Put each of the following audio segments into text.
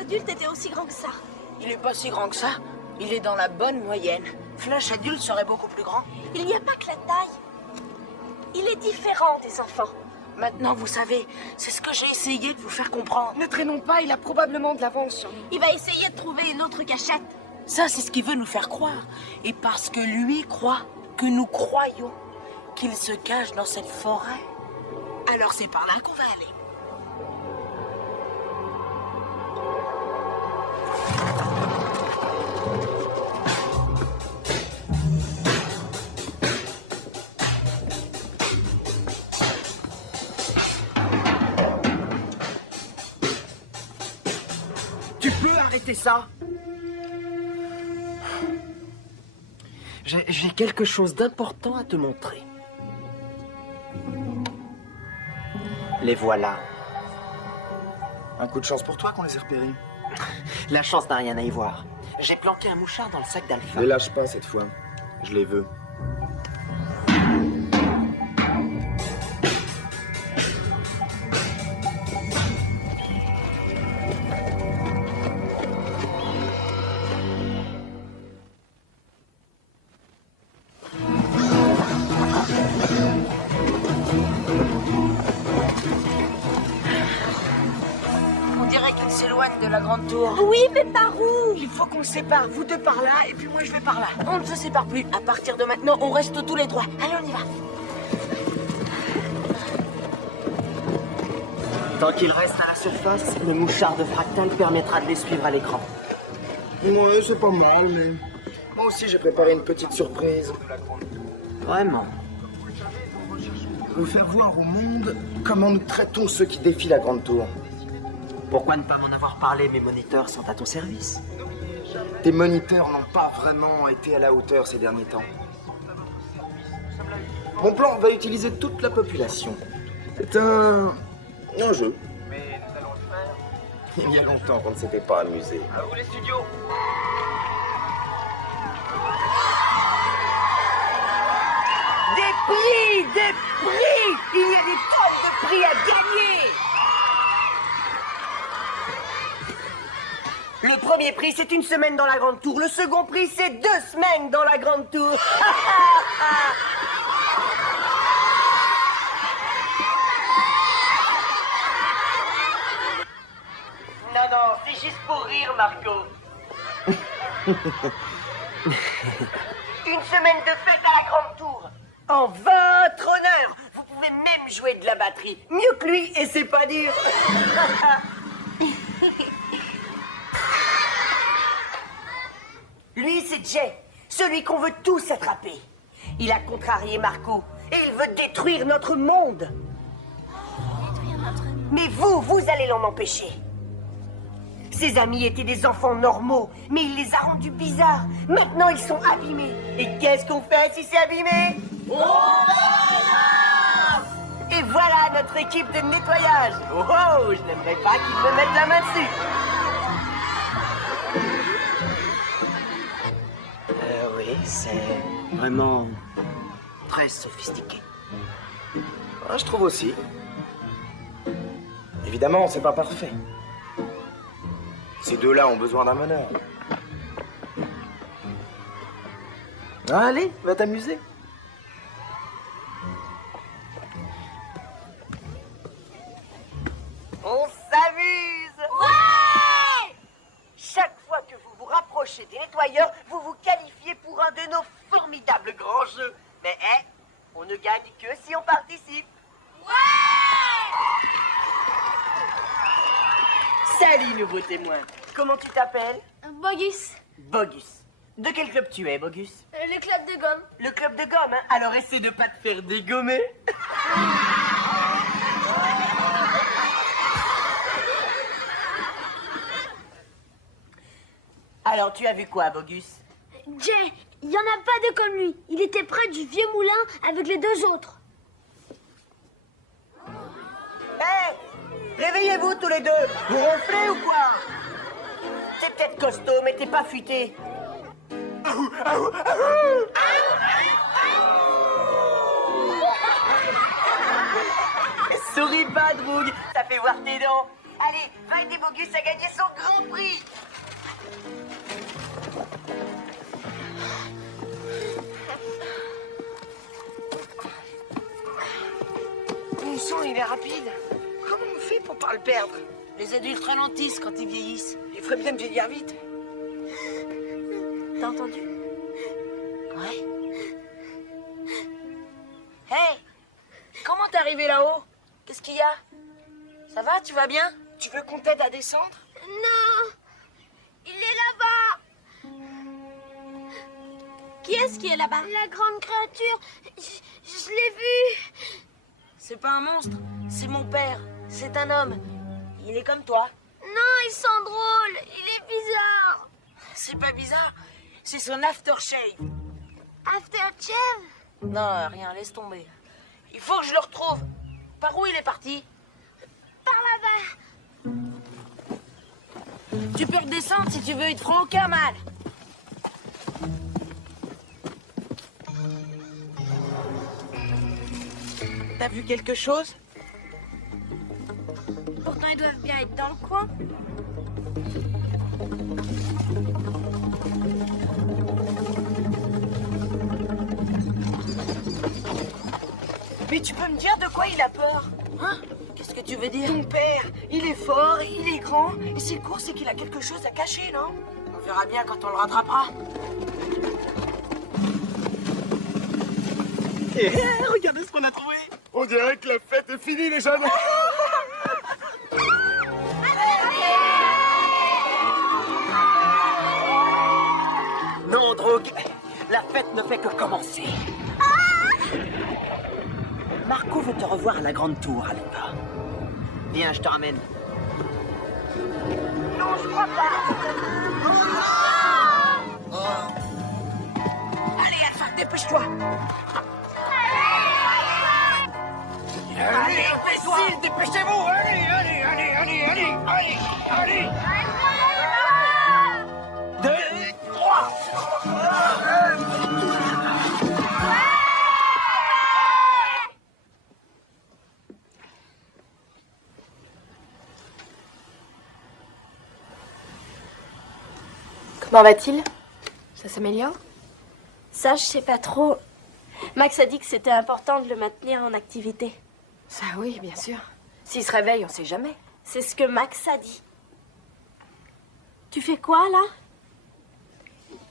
adulte était aussi grand que ça. Il est pas si grand que ça. Il est dans la bonne moyenne. Flash adulte serait beaucoup plus grand. Il n'y a pas que la taille. Il est différent des enfants. Maintenant, vous savez, c'est ce que j'ai essayé de vous faire comprendre. Ne traînons pas, il a probablement de l'avance sur nous. Il va essayer de trouver une autre cachette. Ça, c'est ce qu'il veut nous faire croire. Et parce que lui croit que nous croyons qu'il se cache dans cette forêt, alors c'est par là qu'on va aller. Tu peux arrêter ça? J'ai quelque chose d'important à te montrer. Les voilà. Un coup de chance pour toi qu'on les ait repérés. La chance n'a rien à y voir. J'ai planqué un mouchard dans le sac d'Alpha. Les lâche pas cette fois. Je les veux. On dirait qu'il s'éloigne de la grande tour. Oui, mais par où? Il faut qu'on se sépare, vous deux par là, et puis moi je vais par là. On ne se sépare plus. À partir de maintenant, on reste tous les trois. Allez, on y va. Tant qu'il reste à la surface, le mouchard de Fractal permettra de les suivre à l'écran. Ouais, c'est pas mal, mais... Moi aussi, j'ai préparé une petite surprise. Vraiment. Vous faire voir au monde comment nous traitons ceux qui défient la grande tour. Pourquoi ne pas m'en avoir parlé? Mes moniteurs sont à ton service. Tes moniteurs n'ont pas vraiment été à la hauteur ces derniers temps. Mon plan va utiliser toute la population. C'est un jeu. Mais nous allons le faire. Il y a longtemps qu'on ne s'était pas amusé. À vous les studios. Des prix! Des prix! Il y a des tonnes de prix à gagner! Le premier prix, c'est une semaine dans la grande tour. Le second prix, c'est 2 semaines dans la grande tour. Non, non, c'est juste pour rire, Marco. Une semaine de fête à la grande tour. En votre honneur. Vous pouvez même jouer de la batterie. Mieux que lui, et c'est pas dire. Lui, c'est Jay, celui qu'on veut tous attraper. Il a contrarié Marco et il veut détruire notre monde. Mais vous allez l'en empêcher. Ses amis étaient des enfants normaux, mais il les a rendus bizarres. Maintenant, ils sont abîmés. Et qu'est-ce qu'on fait si c'est abîmé? Et voilà notre équipe de nettoyage. Oh, je n'aimerais pas qu'ils me mettent la main dessus. Oui, c'est vraiment très sophistiqué. Ah, je trouve aussi. Évidemment, c'est pas parfait. Ces deux-là ont besoin d'un meneur. Allez, va t'amuser. On s'amuse. Ouais! Chaque fois que vous vous rapprochez des nettoyeurs, vous vous qualifiez pour un de nos formidables grands jeux. Mais on ne gagne que si on participe. Salut, nouveau témoin. Comment tu t'appelles? Bogus. Bogus. De quel club tu es, Bogus? Le club de gomme. Le club de gomme, hein? Alors essaie de pas te faire dégommer. Alors, tu as vu quoi, Bogus? Jay, il n'y en a pas de comme lui. Il était près du vieux moulin avec les 2 autres. Hé! Réveillez-vous tous les deux! Vous ronflez ou quoi? T'es peut-être costaud, mais t'es pas futé. Souris pas, Droog, ça fait voir tes dents. Allez, va aider Bogus à gagner son grand prix. Mon sang, il est rapide. Comment on fait pour pas le perdre? Les adultes ralentissent quand ils vieillissent. Il ferait bien de vieillir vite. T'as entendu? Ouais. Hey! Comment t'es arrivé là-haut? Qu'est-ce qu'il y a? Ça va? Tu vas bien? Tu veux qu'on t'aide à descendre? Non, il est là-bas. Qui est-ce qui est là-bas? La grande créature, je l'ai vue. C'est pas un monstre, c'est mon père. C'est un homme. Il est comme toi. Non, il sent drôle, il est bizarre. C'est pas bizarre, c'est son aftershave. Aftershave? Non, rien, laisse tomber. Il faut que je le retrouve. Par où il est parti? Par là-bas. Tu peux redescendre si tu veux, ils te feront aucun mal. T'as vu quelque chose? Pourtant, ils doivent bien être dans le coin. Mais tu peux me dire de quoi il a peur? Hein? Qu'est-ce que tu veux dire? Ton père, il est fort, il est grand, et s'il court, c'est qu'il a quelque chose à cacher, non? On verra bien quand on le rattrapera. Regardez ce qu'on a trouvé. On dirait que la fête est finie, les jeunes. Non, Drogue, la fête ne fait que commencer. Marco veut te revoir à la grande tour, Alpha. Viens, je te ramène. Non, je crois pas. Allez, Alpha, dépêche-toi. Allez, imbécile, dépêchez-vous. Allez. 2, 3. Comment va-t-il? Ça s'améliore? Ça, je sais pas trop. Max a dit que c'était important de le maintenir en activité. Ça oui, bien sûr. S'il se réveille, on sait jamais. C'est ce que Max a dit. Tu fais quoi, là?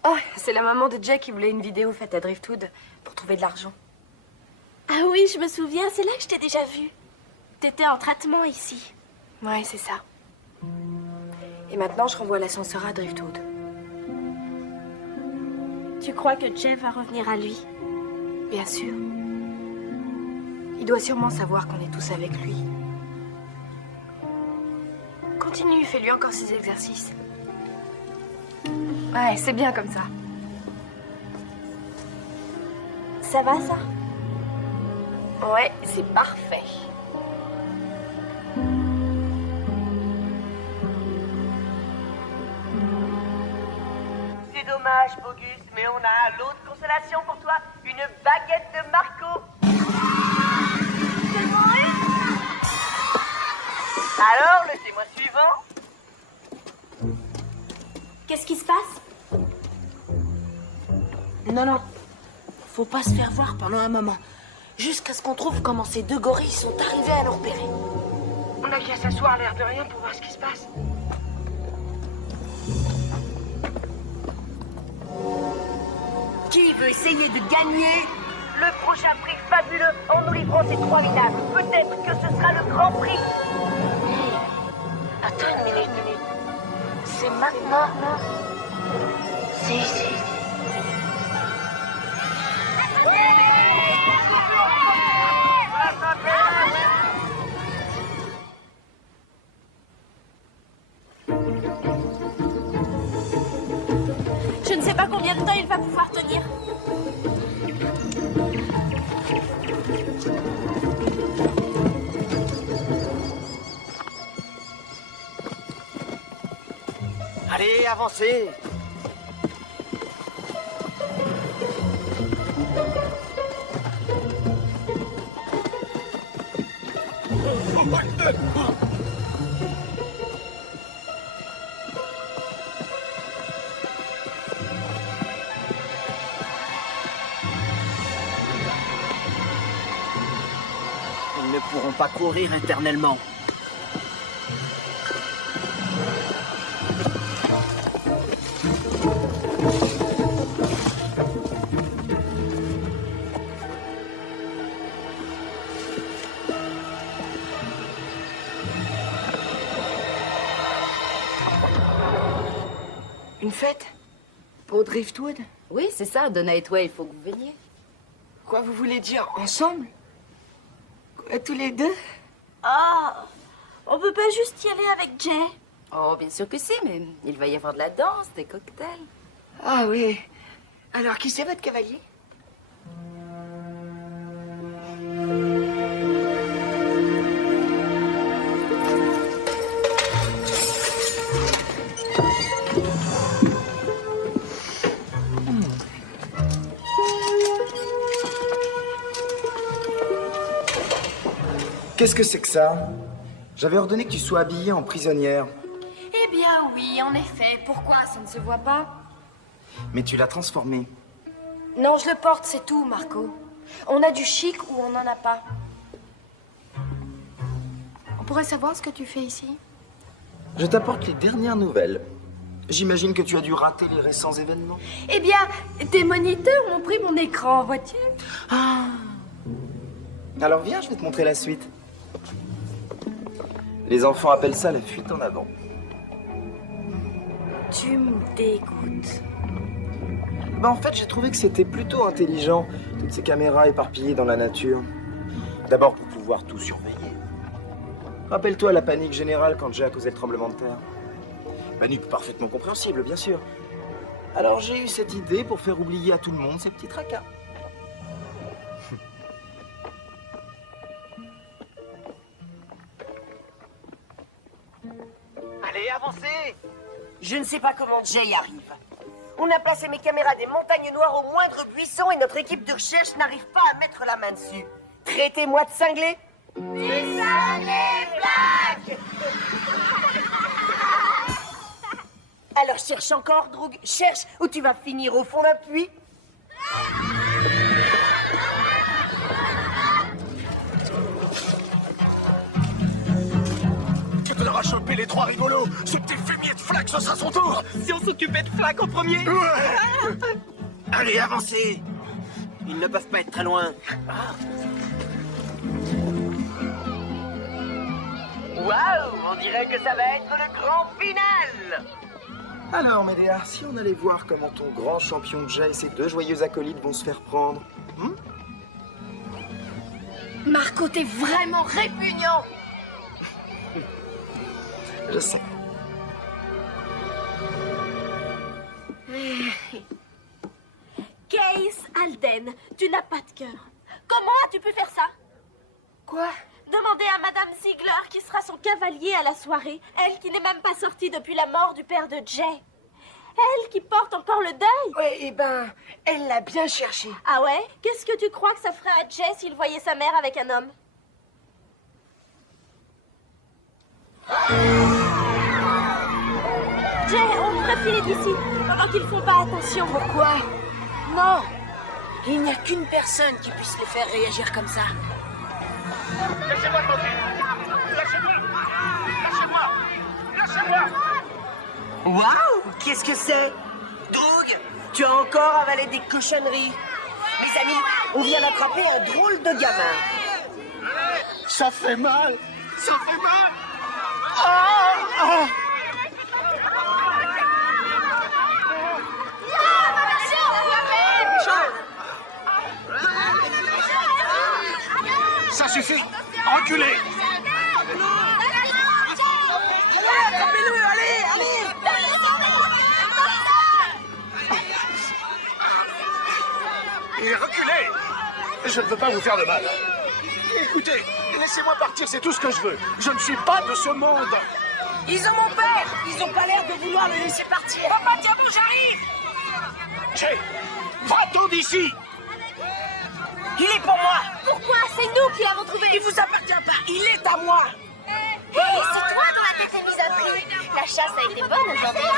Oh, c'est la maman de Jack qui voulait une vidéo faite à Driftwood pour trouver de l'argent. Ah oui, je me souviens, c'est là que je t'ai déjà vu. T'étais en traitement ici. Ouais, c'est ça. Et maintenant, je renvoie l'ascenseur à Driftwood. Tu crois que Jeff va revenir à lui? Bien sûr. Il doit sûrement savoir qu'on est tous avec lui. Continue, fais-lui encore ses exercices. Ouais, c'est bien comme ça. Ça va, ça? Ouais, c'est parfait. C'est dommage, Bogus, mais on a l'autre consolation pour toi. Une baguette de Marco. Alors, le témoin suivant? Qu'est-ce qui se passe? Non. Faut pas se faire voir pendant un moment. Jusqu'à ce qu'on trouve comment ces deux gorilles sont arrivés à nous repérer. On a qu'à s'asseoir l'air de rien pour voir ce qui se passe. Qui veut essayer de gagner le prochain prix fabuleux en nous livrant ces 3 villages? Peut-être que ce sera le grand prix. Attends une minute. C'est maintenant, non? Si. Je ne sais pas combien de temps il va pouvoir tenir. Allez, avancez. pourront pas courir éternellement. Une fête? Pour Driftwood? Oui, c'est ça, Donna et toi, il faut que vous veniez. Quoi, vous voulez dire ensemble? Quoi, tous les deux? Ah, on peut pas juste y aller avec Jay? Oh, bien sûr que si, mais il va y avoir de la danse, des cocktails. Ah oui. Alors, qui c'est votre cavalier? Qu'est-ce que c'est que ça? J'avais ordonné que tu sois habillée en prisonnière. Eh bien oui, en effet. Pourquoi ça ne se voit pas? Mais tu l'as transformée. Non, je le porte, c'est tout, Marco. On a du chic ou on n'en a pas. On pourrait savoir ce que tu fais ici? Je t'apporte les dernières nouvelles. J'imagine que tu as dû rater les récents événements. Eh bien, tes moniteurs ont pris mon écran, vois-tu? Ah! Alors viens, je vais te montrer la suite. Les enfants appellent ça la fuite en avant. Tu me dégoûtes. En fait, j'ai trouvé que c'était plutôt intelligent, toutes ces caméras éparpillées dans la nature. D'abord pour pouvoir tout surveiller. Rappelle-toi la panique générale quand Jay a causé le tremblement de terre. Panique parfaitement compréhensible, bien sûr. Alors j'ai eu cette idée pour faire oublier à tout le monde ces petits tracas. Allez, avancez! Je ne sais pas comment Jay y arrive. On a placé mes caméras des montagnes noires au moindre buisson et notre équipe de recherche n'arrive pas à mettre la main dessus. Traitez-moi de cinglé. Du cinglé black! Alors cherche encore, Droog. Cherche ou tu vas finir au fond d'un puits. Tu devras choper les trois rigolos! Ce petit fumier de Flack, ce sera son tour! Si on s'occupait de Flack en premier. Ouais. Allez, avancez. Ils ne peuvent pas être très loin. Waouh, on dirait que ça va être le grand final. Alors, Médéa, si on allait voir comment ton grand champion Jay et ses deux joyeux acolytes vont se faire prendre. Marco, t'es vraiment répugnant! Je sais. Case Alden, tu n'as pas de cœur. Comment as-tu pu faire ça? Quoi? Demandez à Madame Ziegler qui sera son cavalier à la soirée. Elle qui n'est même pas sortie depuis la mort du père de Jay. Elle qui porte encore le deuil. Ouais, eh ben, elle l'a bien cherché. Ah ouais? Qu'est-ce que tu crois que ça ferait à Jay s'il voyait sa mère avec un homme? Jay, on devrait filer d'ici, pendant qu'ils font pas attention. Pourquoi? Non! Il n'y a qu'une personne qui puisse les faire réagir comme ça. Laissez-moi tranquille! Lâchez-moi! Lâchez-moi! Lâchez-moi! Waouh, qu'est-ce que c'est? Droog, tu as encore avalé des cochonneries. Mes amis, on vient d'attraper un drôle de gamin. Ça fait mal! Ça fait mal! Ça suffit! Reculez! Et reculez! Je ne veux pas vous faire de mal. Écoutez, laissez-moi partir, c'est tout ce que je veux. Je ne suis pas de ce monde. Ils ont mon père! Ils ont pas l'air de vouloir le laisser partir. Papa, tiens bon, j'arrive! Jay, va-t'en d'ici! Il est pour moi! Pourquoi? C'est nous qui l'avons trouvé. Il vous appartient pas! Il est à moi! Hé, c'est toi dont la tête est mise à prix. La chasse a été bonne aujourd'hui.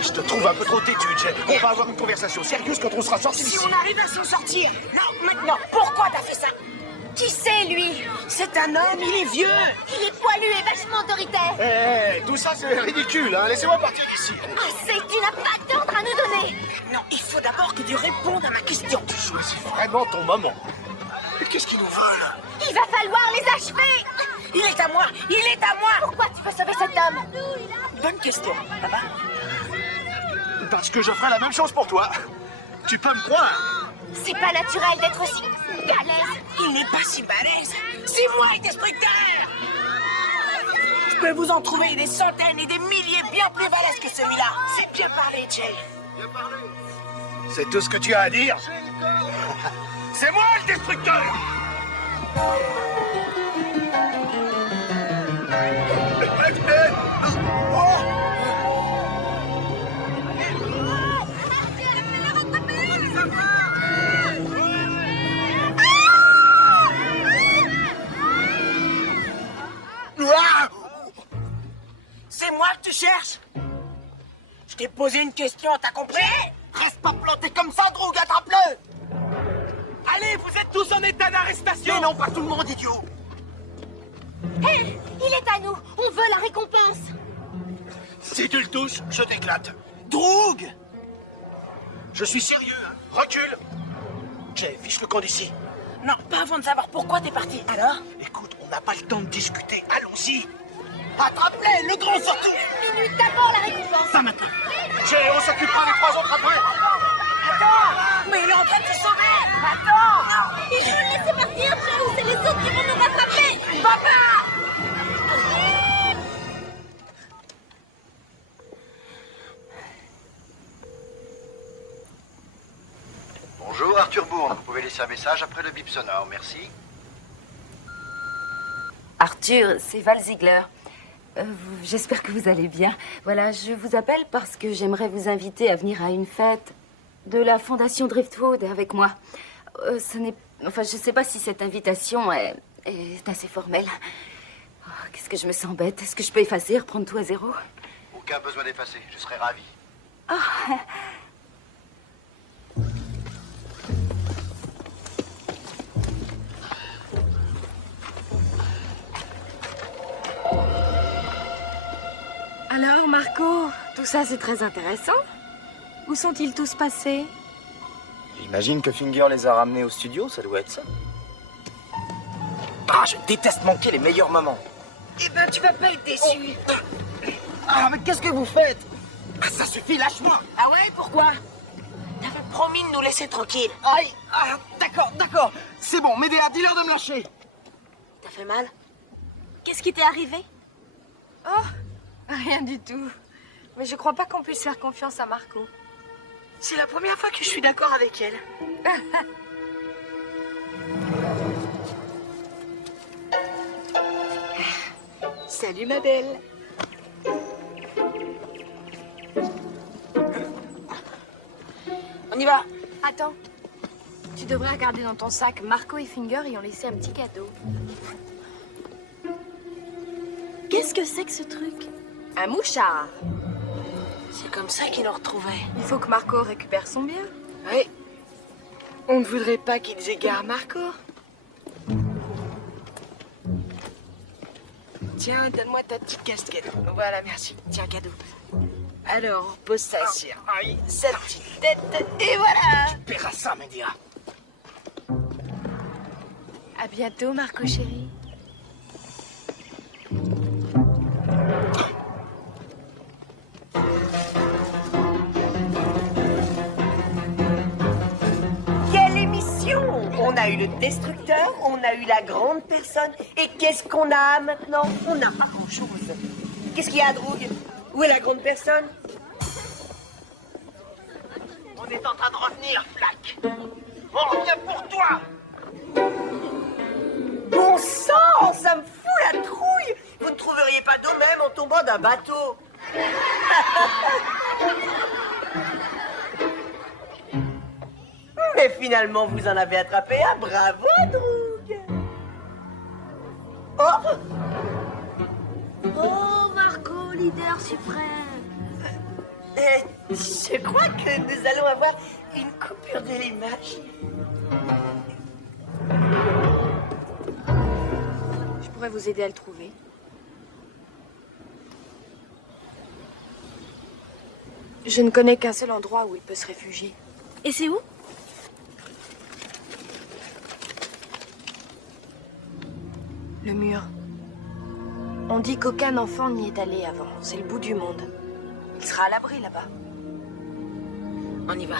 Je te trouve un peu trop têtu, Jay. On va avoir une conversation sérieuse quand on sera sorti Si d'ici. on arrive à s'en sortir. Non, maintenant, pourquoi t'as fait ça? Qui c'est, lui? C'est un homme, il est vieux. Il est poilu et vachement autoritaire. Tout ça c'est ridicule, hein. Laissez-moi partir d'ici. Assez, tu n'as pas d'ordre à nous donner. Non, il faut d'abord que tu répondes à ma question. Tu choisis vraiment ton moment. Mais qu'est-ce qu'ils nous veulent? Il va falloir les achever. Il est à moi, il est à moi. Pourquoi tu veux sauver cet homme? Bonne question, papa. Parce que je ferai la même chose pour toi. Tu peux me croire. C'est pas naturel d'être aussi balèze. Il n'est pas si balèze. C'est moi le destructeur. Je peux vous en trouver des centaines et des milliers bien plus balèzes que celui-là. C'est bien parlé, Jay. C'est tout ce que tu as à dire? C'est moi le destructeur! C'est moi que tu cherches? Je t'ai posé une question, t'as compris? Reste pas planté comme ça, Droog, attrape-le! Allez, vous êtes tous en état d'arrestation! Mais non, pas tout le monde, idiot! Hé, il est à nous. On veut la récompense. Si tu le touches, je t'éclate. Droog! Je suis sérieux, hein. Recule! Jay, fiche le camp d'ici. Non, pas avant de savoir pourquoi t'es parti. Alors? Écoute, on n'a pas le temps de discuter. Allons-y! Attrape-les, le grand surtout! Une minute, d'abord la récompense. Pas maintenant! Jay, on s'occupera des 3 autres après! Attends! Mais il est en train de se sauver! Attends! Il faut le laisser partir, Jay, ou c'est les autres qui vont nous rattraper. Papa! Bonjour, Arthur Bourne. Vous pouvez laisser un message après le bip sonore, merci. Arthur, c'est Val Ziegler. J'espère que vous allez bien. Voilà, je vous appelle parce que j'aimerais vous inviter à venir à une fête de la Fondation Driftwood avec moi. Enfin, je ne sais pas si cette invitation est assez formelle. Oh, qu'est-ce que je me sens bête. Est-ce que je peux effacer, reprendre tout à zéro? Aucun besoin d'effacer, je serai ravi. Oh. Alors, Marco, tout ça c'est très intéressant. Où sont-ils tous passés? J'imagine que Finger les a ramenés au studio, ça doit être ça. Ah, je déteste manquer les meilleurs moments. Eh ben, tu vas pas être déçu. Ah, mais qu'est-ce que vous faites? Ah, ça suffit, lâche-moi. Ah ouais, pourquoi? T'avais promis de nous laisser tranquilles. Aïe, ah, d'accord. C'est bon, Médéa, dis-leur de me lâcher. T'as fait mal? Qu'est-ce qui t'est arrivé? Oh, rien du tout. Mais je crois pas qu'on puisse faire confiance à Marco. C'est la première fois que je suis d'accord avec elle. Salut, ma belle. On y va. Attends. Tu devrais regarder dans ton sac. Marco et Finger y ont laissé un petit cadeau. Qu'est-ce que c'est que ce truc? Un mouchard. C'est comme ça qu'ils l'ont retrouvé. Il faut que Marco récupère son bien. Oui. On ne voudrait pas qu'ils égarent Marco. Tiens, donne-moi ta petite casquette. Voilà, merci. Tiens, cadeau. Alors, pose ça sur sa petite tête, et voilà. Tu paieras ça, Médéa. À bientôt, Marco chéri. Quelle émission! On a eu le destructeur, on a eu la grande personne, et qu'est-ce qu'on a maintenant? On n'a pas grand-chose. Qu'est-ce qu'il y a, Droog? Où est la grande personne? On est en train de revenir, Flack. On revient pour toi. Bon sang, ça me fout la trouille! Vous ne trouveriez pas d'eau même en tombant d'un bateau? Mais finalement, vous en avez attrapé un. Bravo, Droog! Oh! Oh, Marco, leader suprême. Je crois que nous allons avoir une coupure de l'image. Je pourrais vous aider à le trouver. Je ne connais qu'un seul endroit où il peut se réfugier. Et c'est où? Le mur. On dit qu'aucun enfant n'y est allé avant. C'est le bout du monde. Il sera à l'abri là-bas. On y va.